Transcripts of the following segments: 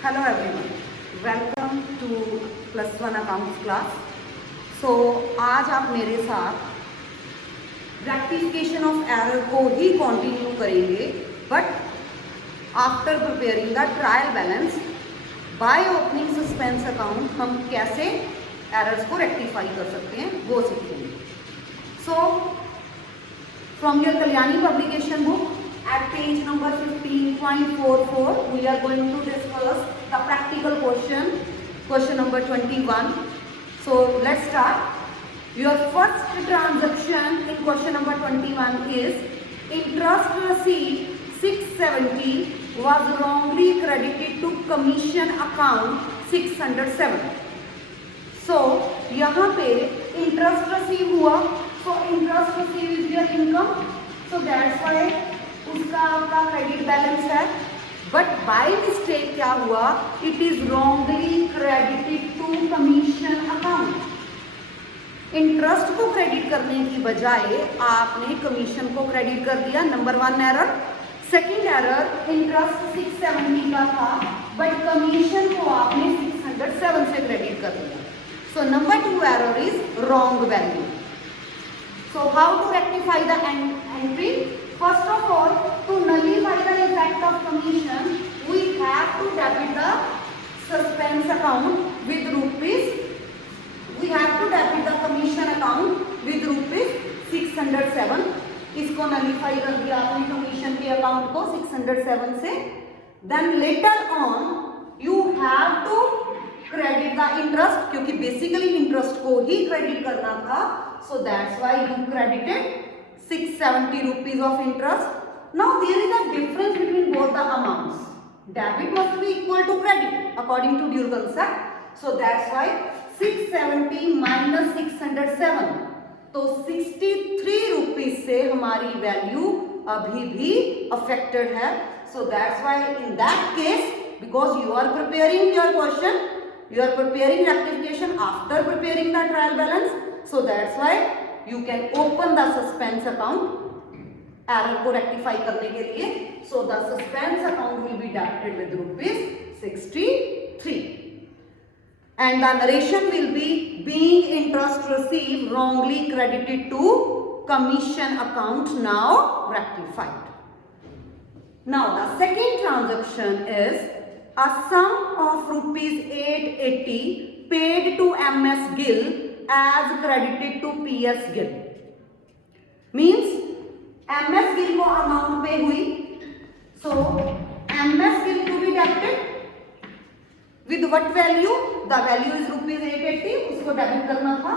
Hello everyone, welcome to plus one accounts class. So आज आप मेरे साथ रेक्टिफिकेशन ऑफ एरर को ही कंटिन्यू करेंगे, but after preparing the trial balance by opening suspense account हम कैसे एरर्स को रेक्टिफाई कर सकते हैं वो सीखेंगे। So from your Kalyani publication book at page number 15.44 we are going to discuss the practical question number 21. So let's start. Your first transaction in question number 21 is interest received 670 was wrongly credited to commission account 607. So यहाँ पे interest receive हुआ, so interest receive is your income, so that's why उसका आपका credit balance है। But by mistake क्या हुआ, it is wrongly credited to commission account. Interest को credit करने की बजाय आपने कमीशन को क्रेडिट कर दिया, number one error. Second error, interest 670 का था बट कमीशन को आपने 607 से क्रेडिट कर दिया। So number two error is wrong value. So how to rectify the entry? First of all, to nullify the effect of commission, we have to debit the suspense account with rupees. We have to debit the commission account with rupees 607. इसको nullify कर दिया आपने commission के account को 607 से. Then later on, you have to credit the interest, क्योंकि basically interest को ही credit करना था. So that's why you credited 670 rupees of interest. Now there is a difference between both the amounts. Debit must be equal to credit according to dual concept. So that's why 670 minus 607, तो 63 rupees से हमारी value अभी भी affected है. So that's why in that case, because you are preparing your question, you are preparing rectification after preparing the trial balance. So that's why you can open the suspense account error को rectify करने के लिए. So the suspense account will be debited with rupees 63 and the narration will be being interest received wrongly credited to commission account now rectified. Now the second transaction is a sum of rupees 880 paid to MS Gill as credited to PS Gill. Means MS Gill को amount पे हुई, so MS Gill to be debited with what value? The value is rupees 880, उसको debit करना था.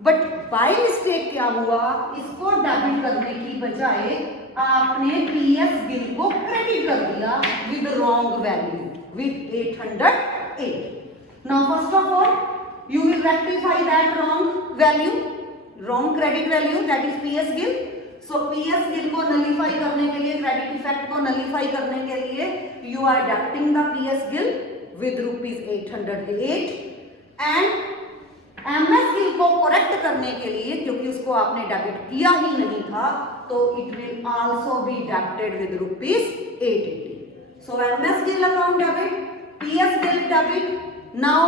But by mistake क्या हुआ, इसको debit करने की बजाय आपने PS Gill को क्रेडिट कर दिया with wrong value with 808. Now first of all, you will rectify that wrong value, wrong credit value, that is PS Gill. So PS Gill को nullify करने के लिए, credit effect को nullify करने के लिए you are debiting the PS Gill with rupees 808 and MS Gill को correct करने के लिए, क्योंकि उसको आपने डेबिट किया ही नहीं था, तो it will also be debited with rupees 880. So MS Gill account debit, PS Gill debit. Now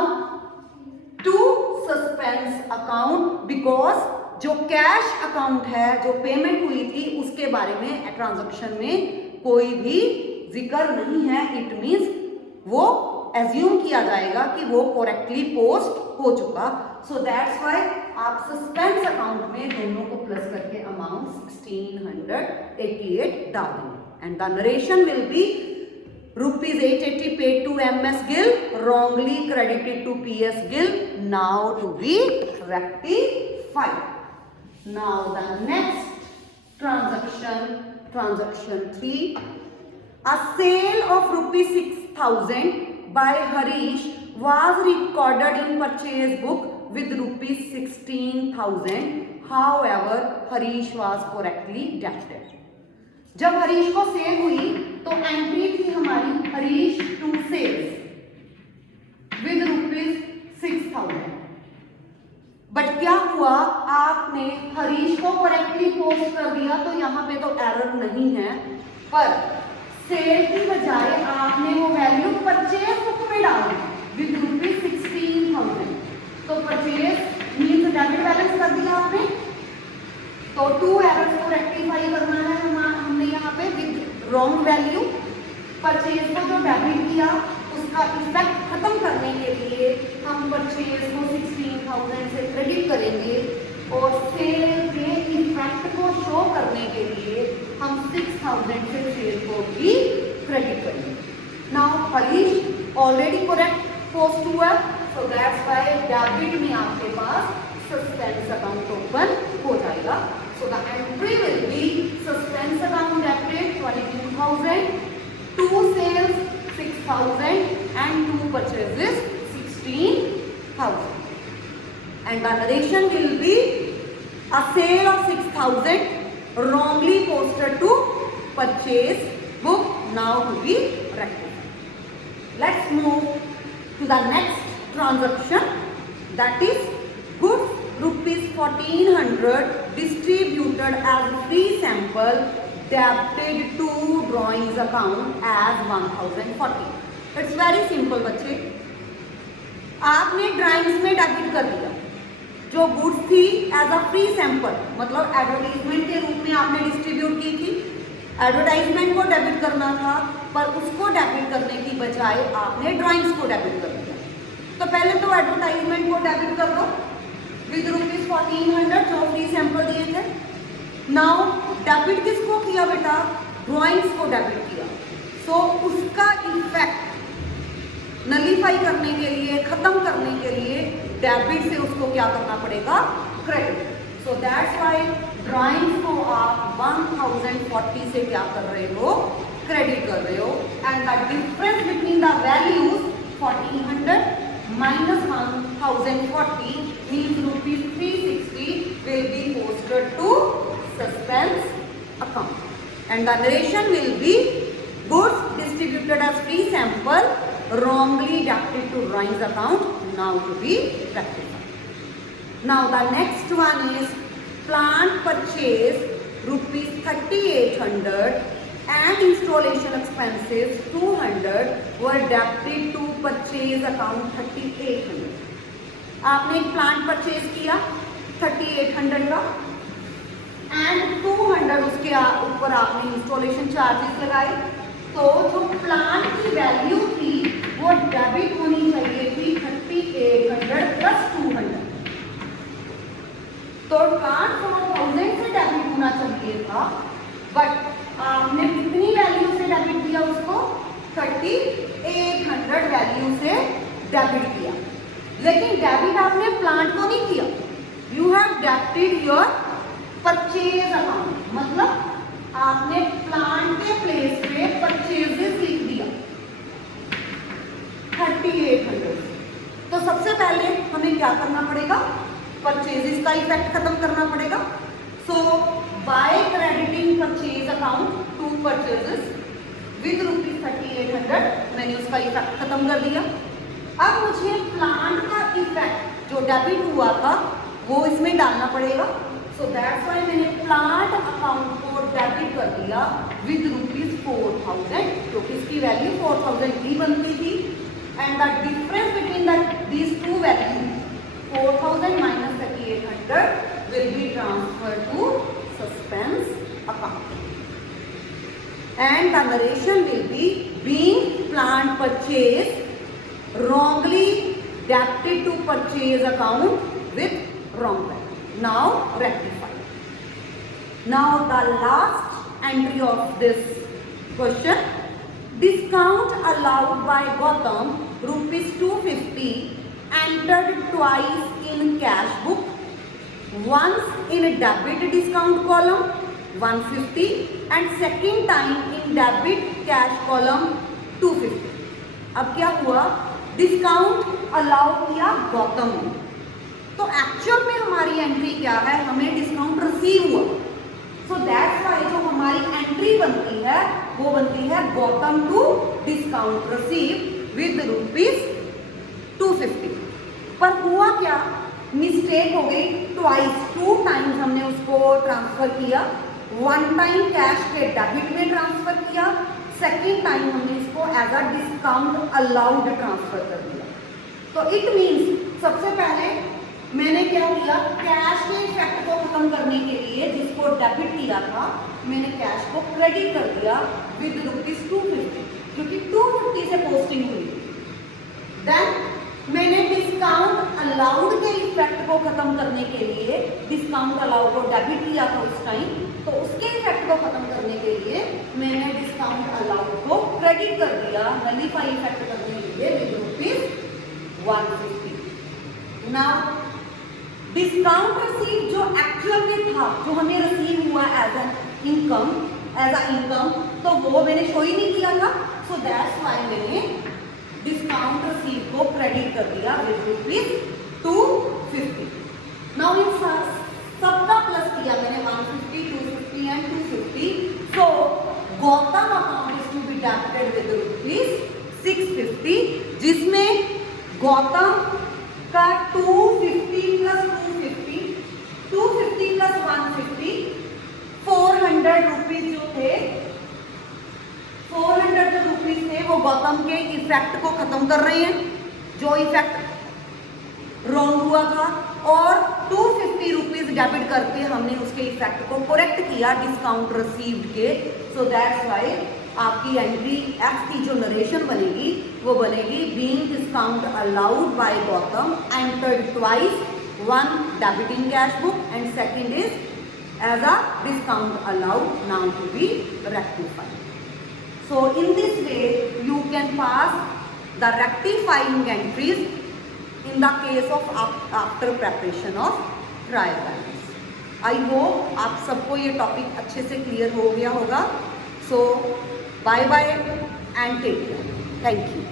to suspense account, because जो कैश अकाउंट है, जो पेमेंट हुई थी, उसके बारे में ट्रांजैक्शन में कोई भी जिक्र नहीं है. इट मींस वो एज्यूम किया जाएगा कि वो करेक्टली पोस्ट हो चुका. सो दैट्स व्हाई आप सस्पेंस अकाउंट में दोनों को प्लस करके अमाउंट 1688 डाल देंगे and the narration will be rupees 880 paid to MS Gill wrongly credited to PS Gill now to be rectified. Now the next transaction 3, a sale of rupees 6000 by Harish was recorded in purchase book with rupees 16,000. However, Harish was correctly debited. जब हरीश को cell हुई तो entry थी हमारी Harish to sales with rupees 6000. But क्या हुआ, आपने हरीश को करेक्टली पोस्ट कर दिया, तो यहाँ पे तो एरर नहीं है, पर सेल की बजाय आपने वो वैल्यू परचेज परचेज को 16,000 से क्रेडिट करेंगे और सेल के इफेक्ट को शो करने के लिए हम 6,000 से सेल को भी क्रेडिट करेंगे। Now Harish already correct post हुआ, सो दैट्स व्हाई डेबिट में आपके पास सस्पेंस अकाउंट ओपन हो जाएगा। So the entry will be suspense account debit 22,000, 2 sales 6,000 and 2 purchases 16,000. And the narration will be a sale of 6,000 wrongly posted to purchase book, now to be rectified. Let's move to the next transaction, that is goods rupees 1,400 distributed as free sample debited to drawings account as 1,040. It's very simple बच्चे, आपने drawings में debit कर दिया जो goods थी as a free sample, मतलब advertisement के रूप में आपने डिस्ट्रीब्यूट की थी। एडवर्टाइजमेंट को डेबिट करना था पर उसको डेबिट करने की बजाय आपने ड्राइंग्स को डेबिट कर दिया। तो पहले तो एडवर्टाइजमेंट को डेबिट कर दो विद रुपीज 1,400 जो फ्री सैंपल दिए थे। नाउ डेबिट किसको किया बेटा? ड्राइंग्स को डेबिट किया। सो उसका इफेक्ट नलीफाई करने के लिए, खत्म करने के लिए डेबिट से उसको क्या करना पड़ेगा? Credit. So that's why drawings को आप 1,040 से क्या कर रहे हो? क्रेडिट कर रहे हो। And the difference between the values 1,400 minus 1,040 means rupees 360 will be posted to suspense account. And the narration will be goods distributed as free sample wrongly debited to drawings account, now to be rectified. Now the next one is plant purchase rupees 3,800 and installation expenses 200 were debited to purchase account 3,800. आपने एक plant purchase किया 3,800 का and 200 उसके ऊपर आपने installation charges लगाए। तो जो प्लांट की वैल्यू थी वो डेबिट होनी चाहिए थी 3,800 प्लस 200। तो प्लांट 4,000 से डेबिट होना चाहिए था, बट आपने कितनी वैल्यू से डेबिट किया उसको? 3,800 वैल्यू से डेबिट किया। लेकिन डेबिट आपने प्लांट को नहीं किया, you have debited your purchase account, मतलब आपने प्लांट के प्लेस पे परचेजेस लिख दिया 3,800। तो सबसे पहले हमें क्या करना पड़ेगा? परचेजेस का इफेक्ट खत्म करना पड़ेगा। So by crediting purchase account to purchases with rupees 3,800 मैंने उसका इफेक्ट खत्म कर दिया। अब मुझे प्लांट का इफेक्ट जो डेबिट हुआ था वो इसमें डालना पड़ेगा। सो दैट्स व्हाई मैंने प्लांट अकाउंट को डेबिट कर दिया विद रुपीज 4,000, क्योंकि इसकी वैल्यू 4,000 ही बनती थी। And the difference between these two value 4,000 minus 3,800 will be transferred to suspense account. And the narration will be being plant purchase wrongly debited to purchase account with wrong value. Now rectify. Now the last entry of this question, discount allowed by Gautam rupees 250 entered twice in cash book, once in a debit discount column 150 and second time in debit cash column 250. अब क्या हुआ? Discount allow किया गौतम ने, तो actual में हमारी entry क्या है? हमें डिस्काउंट रिसीव हुआ। सो दैट्स व्हाई जो हमारी एंट्री बनती है वो बनती है Gautam to discount receive with rupees 250। पर हुआ क्या? मिस्टेक हो गई, ट्वाइस 2 टाइम्स हमने उसको ट्रांसफर किया। 1 टाइम कैश के डेबिट में ट्रांसफर किया, सेकेंड टाइम हमने इसको as a discount allowed transfer कर दिया। तो इट मीन्स सबसे पहले मैंने क्या किया? कैश के इफेक्ट को खत्म करने के लिए जिसको डेबिट किया था मैंने कैश को क्रेडिट कर दिया विद रुपीज 250, क्योंकि 250 से पोस्टिंग हुई। देन मैंने डिस्काउंट खत्म करने के लिए डिस्काउंट अलाउ को डेबिट किया था उस टाइम, तो उसके इफेक्ट को खत्म करने के लिए मैंने डिस्काउंट अलाउ को क्रेडिट कर दिया, नलीफाई इफेक्ट करने के लिए with rupees 150। Now discount receive जो एक्चुअल में था, जो हमें रिसीव हुआ एज अ इनकम, तो वो मैंने शो ही नहीं किया था, सो दैट्स व्हाई मैंने डिस्काउंट रिसीव को क्रेडिट कर दिया विद रुपीज 250। नाउ इन सबका प्लस किया मैंने 150, 250 and 250, so Gautam account is to be debited with rupees 650, जिसमें गौतम का 250 प्लस 250 प्लस 150, 400 रुपीज जो थे, 400 जो रुपीज थे वो गौतम के इफेक्ट को खत्म कर रहे हैं, जो इफेक्ट रॉन्ग हुआ था, और 250 रुपीज डेबिट करके हमने उसके इफेक्ट को करेक्ट किया डिस्काउंट रिसीव्ड के। सो दैट्स व्हाई आपकी एंट्री एफ की जो नरेशन बनेगी वो बनेगी being discount allowed by Gautam entered twice, one debit in cash book and second is as a discount allowed now to be rectified. So in this way you can pass the rectifying entries in the case of after preparation of trial balance. I hope आप सबको ये topic अच्छे से clear हो गया होगा. So bye bye and take care. Thank you.